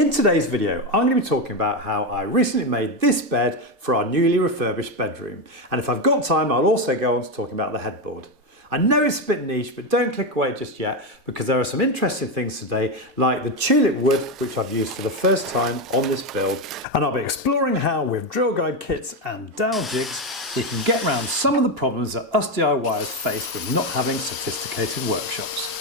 In today's video, I'm going to be talking about how I recently made this bed for our newly refurbished bedroom. And if I've got time, I'll also go on to talking about the headboard. I know it's a bit niche, but don't click away just yet because there are some interesting things today, like the tulip wood, which I've used for the first time on this build. And I'll be exploring how with drill guide kits and dowel jigs, we can get around some of the problems that us DIYers face with not having sophisticated workshops.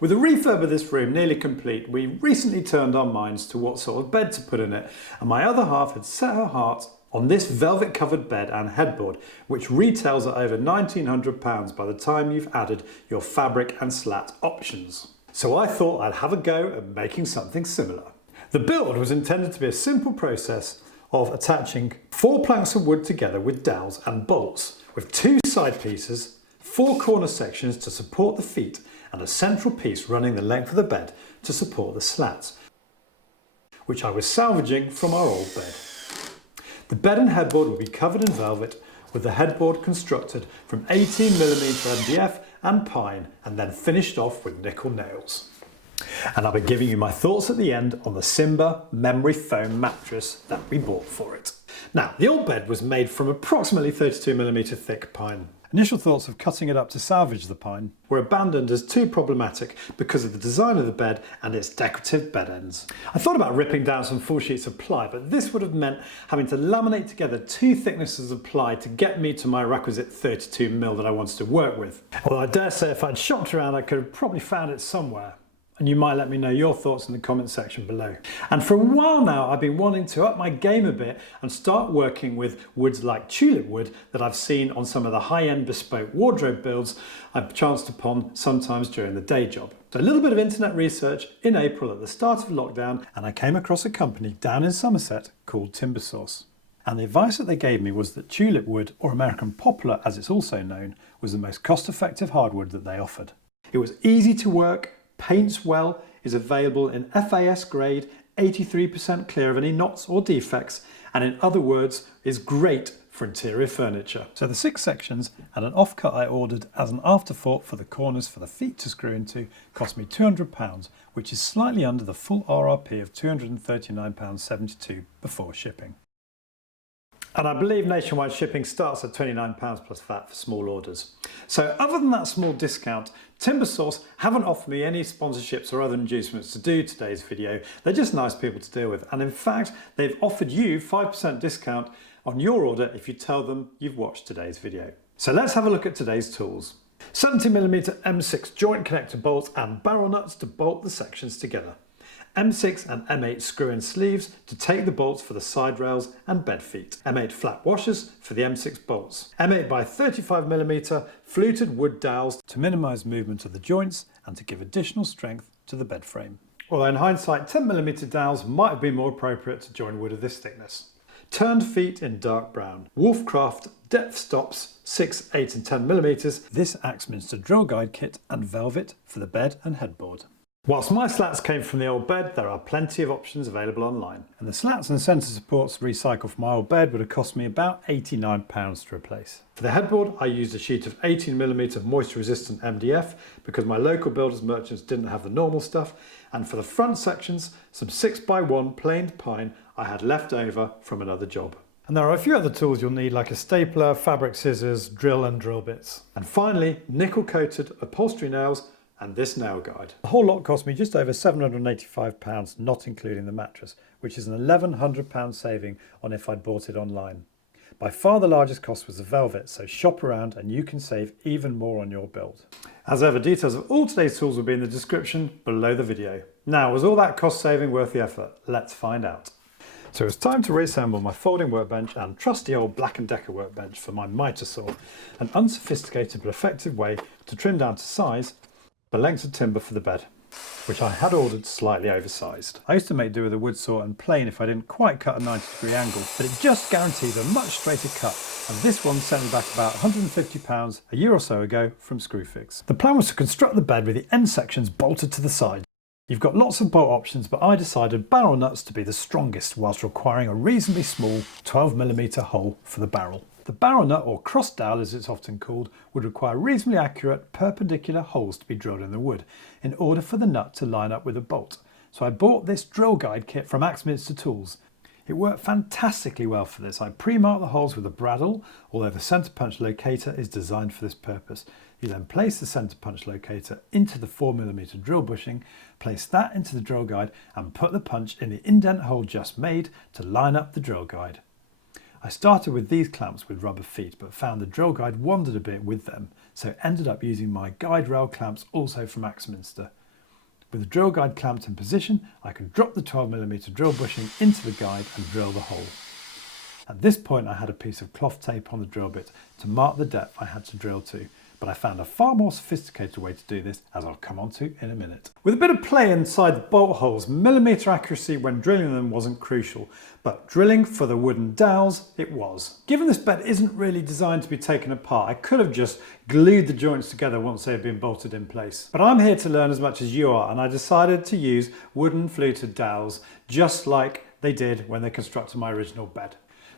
With the refurb of this room nearly complete, we recently turned our minds to what sort of bed to put in it, and my other half had set her heart on this velvet covered bed and headboard, which retails at over £1,900 by the time you've added your fabric and slat options. So I thought I'd have a go at making something similar. The build was intended to be a simple process of attaching 4 planks of wood together with dowels and bolts, with 2 side pieces, 4 corner sections to support the feet, and a central piece running the length of the bed to support the slats, which I was salvaging from our old bed. The bed and headboard will be covered in velvet, with the headboard constructed from 18mm MDF and pine and then finished off with nickel nails. And I'll be giving you my thoughts at the end on the Simba memory foam mattress that we bought for it. Now, the old bed was made from approximately 32mm thick pine. Initial thoughts of cutting it up to salvage the pine were abandoned as too problematic because of the design of the bed and its decorative bed ends. I thought about ripping down some full sheets of ply, but this would have meant having to laminate together 2 thicknesses of ply to get me to my requisite 32mm that I wanted to work with. Although I dare say if I'd shopped around I could have probably found it somewhere. And you might let me know your thoughts in the comment section below. And for a while now, I've been wanting to up my game a bit and start working with woods like tulip wood that I've seen on some of the high-end bespoke wardrobe builds I've chanced upon sometimes during the day job. So a little bit of internet research in April at the start of lockdown, and I came across a company down in Somerset called Timber Source. And the advice that they gave me was that tulip wood, or American poplar as it's also known, was the most cost-effective hardwood that they offered. It was easy to work, paints well, is available in FAS grade, 83% clear of any knots or defects, and in other words, is great for interior furniture. So the 6 sections and an offcut I ordered as an afterthought for the corners for the feet to screw into cost me £200, which is slightly under the full RRP of £239.72 before shipping. And I believe nationwide shipping starts at £29 plus VAT for small orders. So other than that small discount, Timber Source haven't offered me any sponsorships or other inducements to do today's video. They're just nice people to deal with. And in fact, they've offered you 5% discount on your order if you tell them you've watched today's video. So let's have a look at today's tools. 70mm M6 joint connector bolts and barrel nuts to bolt the sections together. M6 and M8 screw-in sleeves to take the bolts for the side rails and bed feet. M8 flat washers for the M6 bolts. M8 by 35mm fluted wood dowels to minimise movement of the joints and to give additional strength to the bed frame. Although in hindsight 10mm dowels might have been more appropriate to join wood of this thickness. Turned feet in dark brown. Wolfcraft depth stops 6, 8 and 10mm. This Axminster drill guide kit and velvet for the bed and headboard. Whilst my slats came from the old bed, there are plenty of options available online. And the slats and centre supports recycled from my old bed would have cost me about £89 to replace. For the headboard, I used a sheet of 18mm moisture resistant MDF because my local builders merchants didn't have the normal stuff. And for the front sections, some 6x1 planed pine I had left over from another job. And there are a few other tools you'll need like a stapler, fabric scissors, drill and drill bits. And finally, nickel coated upholstery nails and this nail guide. The whole lot cost me just over £785, not including the mattress, which is an £1,100 saving on if I'd bought it online. By far the largest cost was the velvet, so shop around and you can save even more on your build. As ever, details of all today's tools will be in the description below the video. Now, was all that cost saving worth the effort? Let's find out. So it's time to reassemble my folding workbench and trusty old Black & Decker workbench for my mitre saw, an unsophisticated but effective way to trim down to size the lengths of timber for the bed, which I had ordered slightly oversized. I used to make do with a wood saw and plane if I didn't quite cut a 90-degree angle, but it just guarantees a much straighter cut, and this one sent me back about £150 a year or so ago from Screwfix. The plan was to construct the bed with the end sections bolted to the side. You've got lots of bolt options, but I decided barrel nuts to be the strongest whilst requiring a reasonably small 12mm hole for the barrel. The barrel nut, or cross dowel as it's often called, would require reasonably accurate perpendicular holes to be drilled in the wood in order for the nut to line up with a bolt. So I bought this drill guide kit from Axminster Tools. It worked fantastically well for this. I pre-marked the holes with a bradawl, although the centre punch locator is designed for this purpose. You then place the centre punch locator into the 4mm drill bushing, place that into the drill guide and put the punch in the indent hole just made to line up the drill guide. I started with these clamps with rubber feet but found the drill guide wandered a bit with them, so ended up using my guide rail clamps also from Axminster. With the drill guide clamped in position, I could drop the 12mm drill bushing into the guide and drill the hole. At this point I had a piece of cloth tape on the drill bit to mark the depth I had to drill to, but I found a far more sophisticated way to do this, as I'll come on to in a minute. With a bit of play inside the bolt holes, millimetre accuracy when drilling them wasn't crucial, but drilling for the wooden dowels, it was. Given this bed isn't really designed to be taken apart, I could have just glued the joints together once they had been bolted in place. But I'm here to learn as much as you are, and I decided to use wooden fluted dowels, just like they did when they constructed my original bed.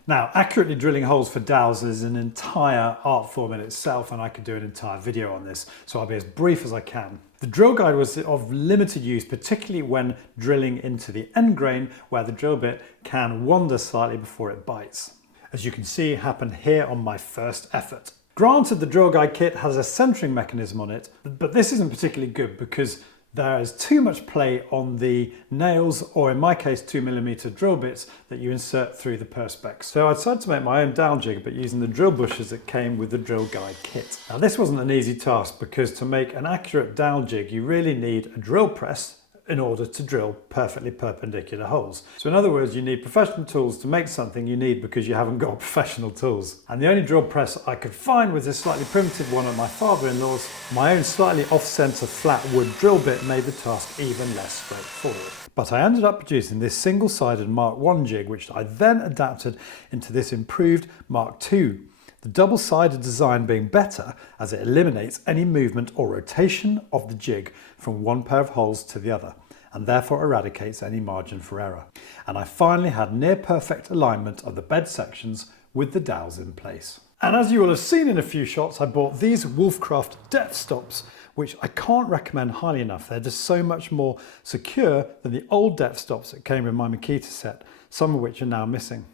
Now, accurately drilling holes for dowels is an entire art form in itself, and I could do an entire video on this, so I'll be as brief as I can. The drill guide was of limited use, particularly when drilling into the end grain, where the drill bit can wander slightly before it bites. As you can see, it happened here on my first effort. Granted, the drill guide kit has a centering mechanism on it, but this isn't particularly good because there is too much play on the nails, or in my case 2mm drill bits that you insert through the perspex. So I decided to make my own dowel jig, but using the drill bushes that came with the drill guide kit. Now this wasn't an easy task, because to make an accurate dowel jig you really need a drill press in order to drill perfectly perpendicular holes. So in other words, you need professional tools to make something you need because you haven't got professional tools. And the only drill press I could find was this slightly primitive one at my father-in-law's. My own slightly off-centre flat wood drill bit made the task even less straightforward. But I ended up producing this single-sided Mark I jig, which I then adapted into this improved Mark II. The double-sided design being better as it eliminates any movement or rotation of the jig from one pair of holes to the other, and therefore eradicates any margin for error. And I finally had near perfect alignment of the bed sections with the dowels in place. And as you will have seen in a few shots, I bought these Wolfcraft depth stops, which I can't recommend highly enough. They're just so much more secure than the old depth stops that came in my Makita set, some of which are now missing,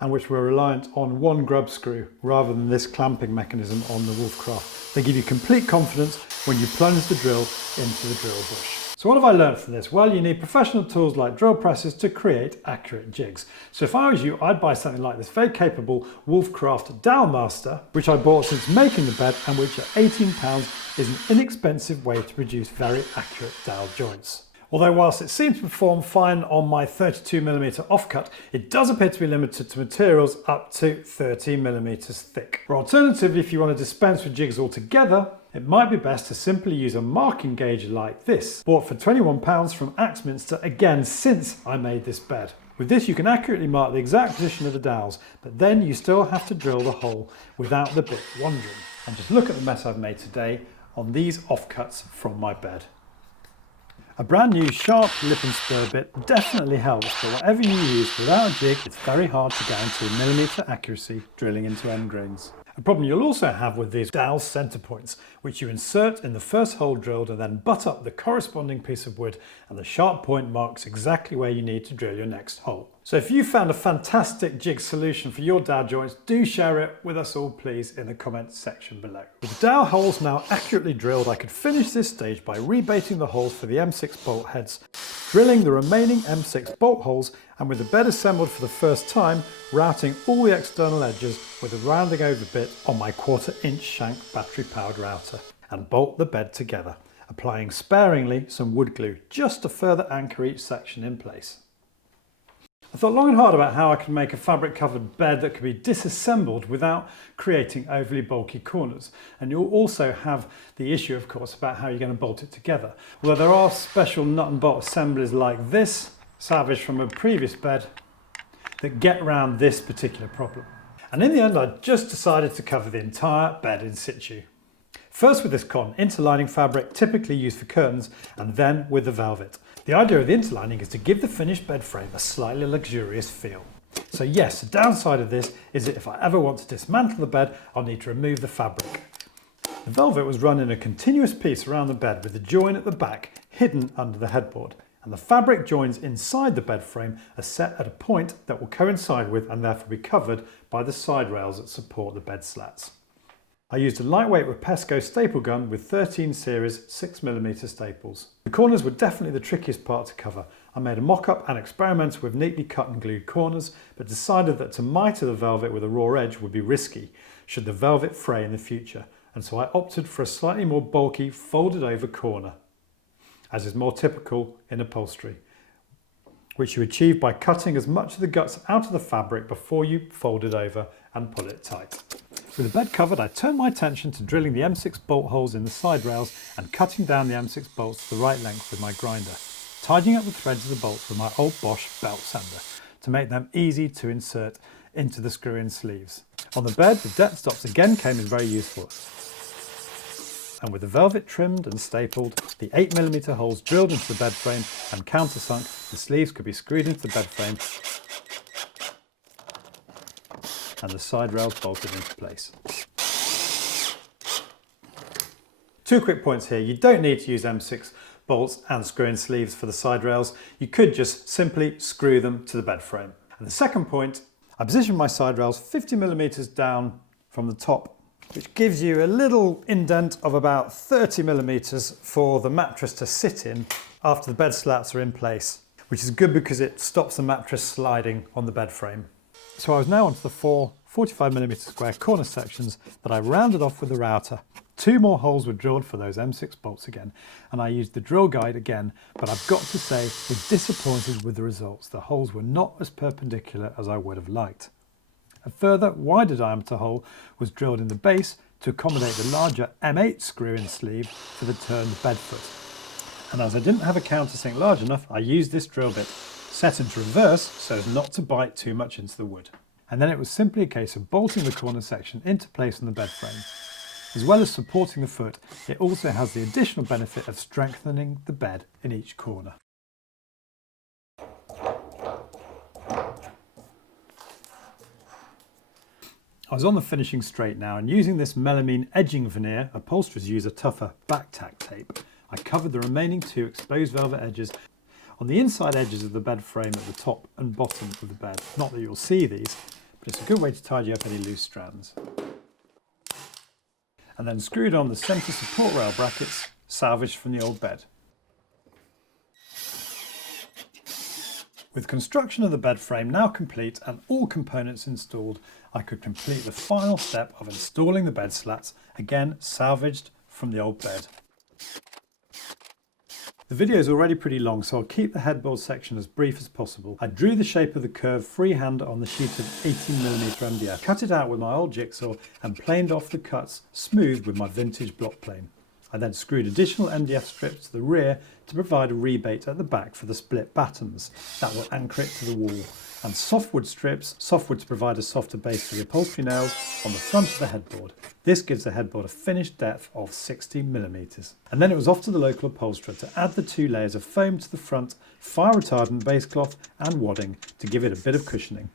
and which were reliant on one grub screw rather than this clamping mechanism on the Wolfcraft. They give you complete confidence when you plunge the drill into the drill bush. So what have I learned from this? Well, you need professional tools like drill presses to create accurate jigs. So if I was you, I'd buy something like this very capable Wolfcraft Dowel Master, which I bought since making the bed and which at £18 is an inexpensive way to produce very accurate dowel joints. Although whilst it seems to perform fine on my 32mm offcut, it does appear to be limited to materials up to 30mm thick. Or alternatively, if you want to dispense with jigs altogether, it might be best to simply use a marking gauge like this, bought for £21 from Axminster, again since I made this bed. With this you can accurately mark the exact position of the dowels, but then you still have to drill the hole without the bit wandering. And just look at the mess I've made today on these offcuts from my bed. A brand new sharp lip and spur bit definitely helps, but whatever you use without a jig, it's very hard to guarantee millimetre accuracy drilling into end grains. A problem you'll also have with these dowel centre points, which you insert in the first hole drilled and then butt up the corresponding piece of wood, and the sharp point marks exactly where you need to drill your next hole. So if you found a fantastic jig solution for your dowel joints, do share it with us all please in the comments section below. With the dowel holes now accurately drilled, I could finish this stage by rebaiting the holes for the M6 bolt heads, drilling the remaining M6 bolt holes, and with the bed assembled for the first time, routing all the external edges with a rounding over bit on my 1/4 inch shank battery powered router, and bolt the bed together, applying sparingly some wood glue just to further anchor each section in place. I thought long and hard about how I could make a fabric covered bed that could be disassembled without creating overly bulky corners. And you'll also have the issue, of course, about how you're going to bolt it together. Although there are special nut and bolt assemblies like this, salvaged from a previous bed, that get around this particular problem. And in the end, I just decided to cover the entire bed in situ. First with this cotton interlining fabric typically used for curtains, and then with the velvet. The idea of the interlining is to give the finished bed frame a slightly luxurious feel. So yes, the downside of this is that if I ever want to dismantle the bed, I'll need to remove the fabric. The velvet was run in a continuous piece around the bed with the join at the back hidden under the headboard. And the fabric joins inside the bed frame are set at a point that will coincide with and therefore be covered by the side rails that support the bed slats. I used a lightweight Rapesco staple gun with 13 series 6mm staples. The corners were definitely the trickiest part to cover. I made a mock-up and experimented with neatly cut and glued corners, but decided that to mitre the velvet with a raw edge would be risky should the velvet fray in the future, and so I opted for a slightly more bulky folded over corner, as is more typical in upholstery, which you achieve by cutting as much of the guts out of the fabric before you fold it over and pull it tight. With the bed covered, I turned my attention to drilling the M6 bolt holes in the side rails and cutting down the M6 bolts to the right length with my grinder, tidying up the threads of the bolts with my old Bosch belt sander to make them easy to insert into the screw-in sleeves. On the bed, the depth stops again came in very useful. And with the velvet trimmed and stapled, the 8mm holes drilled into the bed frame and countersunk, the sleeves could be screwed into the bed frame and the side rails bolted into place. 2 quick points here. You don't need to use M6 bolts and screw-in sleeves for the side rails. You could just simply screw them to the bed frame. And the second point, I positioned my side rails 50mm down from the top, which gives you a little indent of about 30mm for the mattress to sit in after the bed slats are in place, which is good because it stops the mattress sliding on the bed frame. So I was now onto the 4 45mm square corner sections that I rounded off with the router. 2 more holes were drilled for those M6 bolts again, and I used the drill guide again, but I've got to say, was disappointed with the results. The holes were not as perpendicular as I would have liked. A further wider diameter hole was drilled in the base to accommodate the larger M8 screw-in sleeve for the turned bed foot. And as I didn't have a countersink large enough, I used this drill bit, set into reverse so as not to bite too much into the wood. And then it was simply a case of bolting the corner section into place on the bed frame. As well as supporting the foot, it also has the additional benefit of strengthening the bed in each corner. I was on the finishing straight now, and using this melamine edging veneer, upholsterers use a tougher back tack tape. I covered the remaining 2 exposed velvet edges on the inside edges of the bed frame at the top and bottom of the bed. Not that you'll see these, but it's a good way to tidy up any loose strands. And then screwed on the centre support rail brackets salvaged from the old bed. With construction of the bed frame now complete and all components installed, I could complete the final step of installing the bed slats, again salvaged from the old bed. The video is already pretty long, so I'll keep the headboard section as brief as possible. I drew the shape of the curve freehand on the sheet of 18mm MDF, cut it out with my old jigsaw and planed off the cuts smooth with my vintage block plane. I then screwed additional MDF strips to the rear to provide a rebate at the back for the split battens that will anchor it to the wall, and softwood strips, softwood to provide a softer base for the upholstery nails on the front of the headboard. This gives the headboard a finished depth of 60mm. And then it was off to the local upholsterer to add the 2 layers of foam to the front, fire retardant base cloth and wadding to give it a bit of cushioning.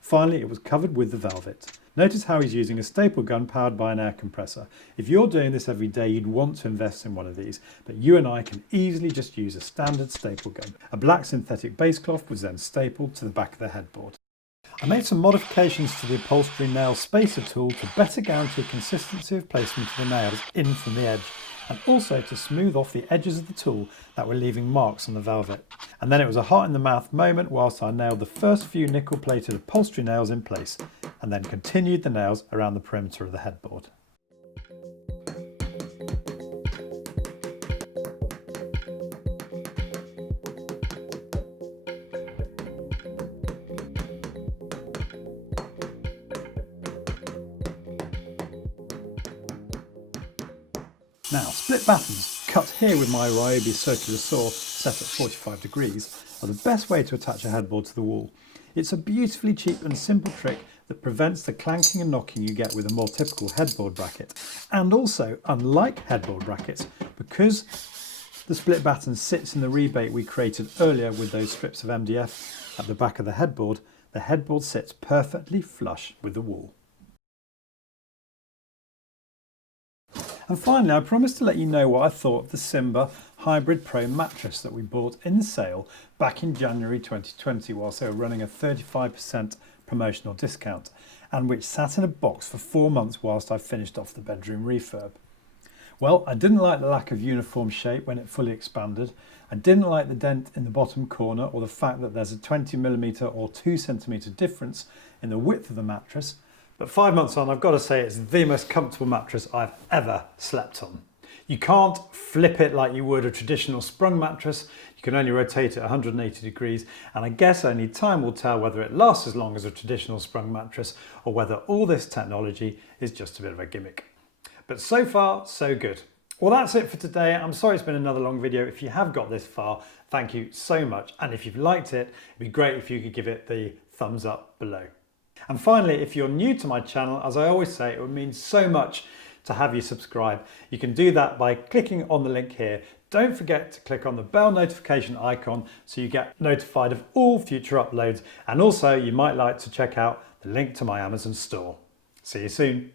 Finally, it was covered with the velvet. Notice how he's using a staple gun powered by an air compressor. If you're doing this every day, you'd want to invest in one of these, but you and I can easily just use a standard staple gun. A black synthetic base cloth was then stapled to the back of the headboard. I made some modifications to the upholstery nail spacer tool to better guarantee consistency of placement of the nails in from the edge, and also to smooth off the edges of the tool that were leaving marks on the velvet. And then it was a heart in the mouth moment whilst I nailed the first few nickel plated upholstery nails in place, and then continued the nails around the perimeter of the headboard. Now, split battens, cut here with my Ryobi circular saw set at 45 degrees, are the best way to attach a headboard to the wall. It's a beautifully cheap and simple trick that prevents the clanking and knocking you get with a more typical headboard bracket. And also, unlike headboard brackets, because the split batten sits in the rebate we created earlier with those strips of MDF at the back of the headboard, The headboard sits perfectly flush with the wall. And finally, I promised to let you know what I thought of the Simba Hybrid Pro mattress that we bought in sale back in January 2020 whilst they were running a 35% promotional discount, and which sat in a box for 4 months whilst I finished off the bedroom refurb. Well, I didn't like the lack of uniform shape when it fully expanded. I didn't like the dent in the bottom corner or the fact that there's a 20mm or 2cm difference in the width of the mattress. But 5 months on, I've got to say it's the most comfortable mattress I've ever slept on. You can't flip it like you would a traditional sprung mattress. You can only rotate it 180 degrees, and I guess only time will tell whether it lasts as long as a traditional sprung mattress or whether all this technology is just a bit of a gimmick. But so far, so good. Well, that's it for today. I'm sorry it's been another long video. If you have got this far, thank you so much. And if you've liked it, it'd be great if you could give it the thumbs up below. And finally, if you're new to my channel, as I always say, it would mean so much to have you subscribe. You can do that by clicking on the link here. Don't forget to click on the bell notification icon so you get notified of all future uploads. And also you might like to check out the link to my Amazon store. See you soon.